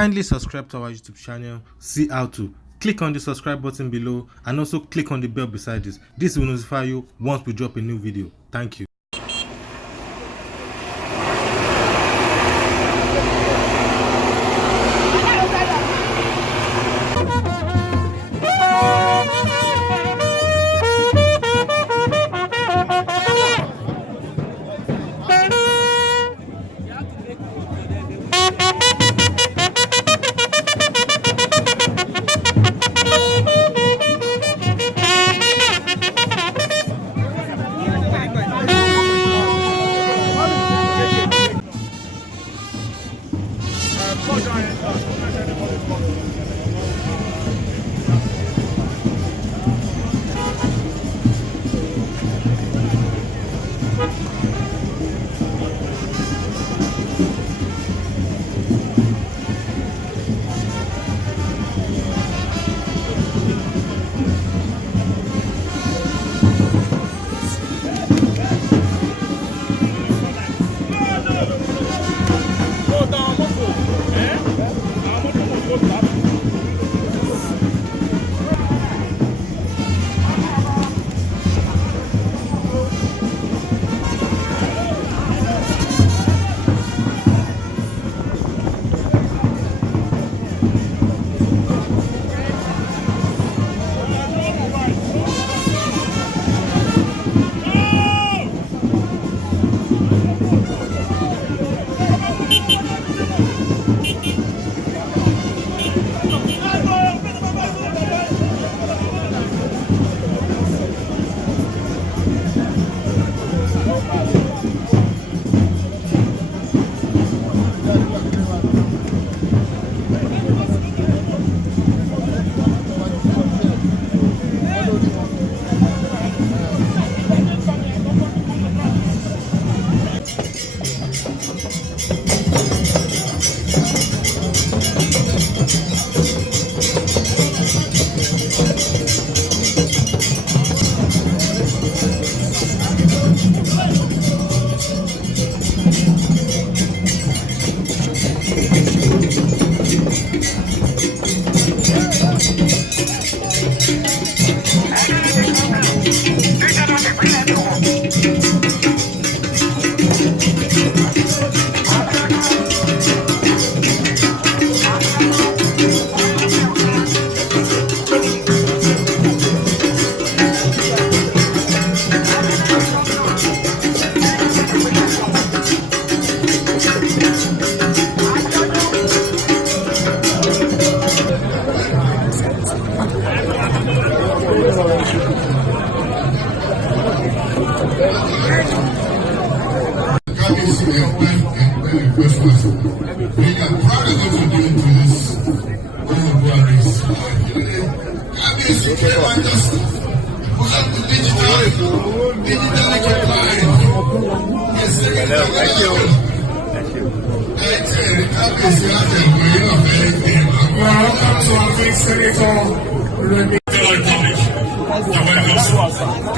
Kindly subscribe to our YouTube channel, see how to. Click on the subscribe button below and also click on the bell beside this. This will notify you once we drop a new video. Thank you.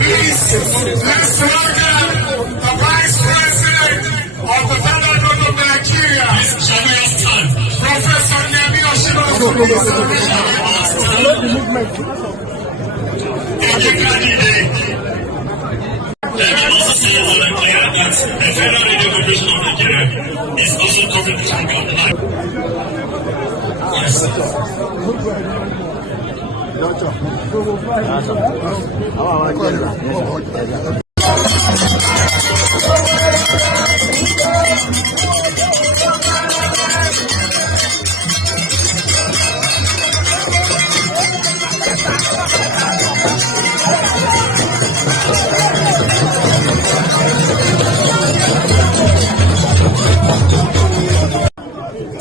Please, let's welcome the Vice President of the Federal Government of Nigeria, Professor Nemi Let me also say as a player that the Federal Radio Corporation of Nigeria is also coming to check out the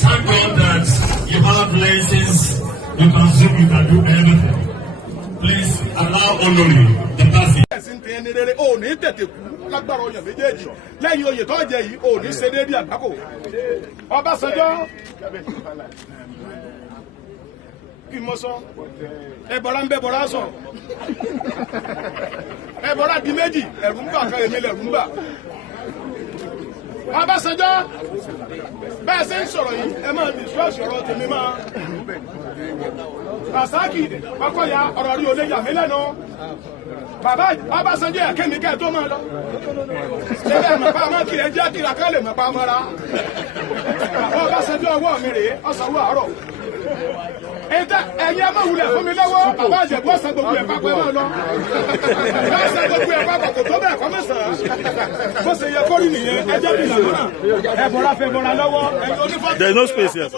Thank God that you have lenses, you can zoom, you can do everything. Please allow Olori the passing. O ní tètè kú lágbára oyè méjèèjì lẹ́yìn oyè tó jẹ yìí o ní ṣe déédéé àgbákò Ọbásanjọ́ kí mo sọ ẹbọra ń bẹ bọra sọ ẹbọra di méjì ẹ̀rù ń bà ká èmi lẹ̀rù ń bà Ọbásanjọ́ bẹ́ẹ̀ ṣe ń sọ̀rọ̀ yìí ẹ máa discuss ọ̀rọ̀ tèmi máa. Rasaki Ọkọ̀yà ọ̀rọ̀ rí olè yàmí lẹ́nu. Bàbá Ọbásanjọ́ ẹ̀kẹ́mi kẹ́ tó máa lọ. Ṣé bẹ́ẹ̀ mọ̀ pa máa kí ẹ jẹ́ kíra ká lè mọ̀ pa mọ́ra. Bàbá Ọbásanjọ́ ọwọ́ mi rèé ọ̀sánwó àárọ̀. Ẹ̀yin ẹ má wulẹ̀ fún mi lọ́wọ́ bàbá àjẹ̀bú ọ̀sán gbogbo ẹ̀ pápẹ́ máa lọ. Ọ̀sán gbogbo ẹ̀ pápẹ́ kò tó bẹ́ẹ̀ kọ́ mẹ́sàn-án. Bó ṣe yẹ kórìí nìyẹn ẹ jẹ́ bí ìlànà náà. Ẹ bọ̀ra fẹ́ bọ̀ra lọ́wọ́. There is no space here.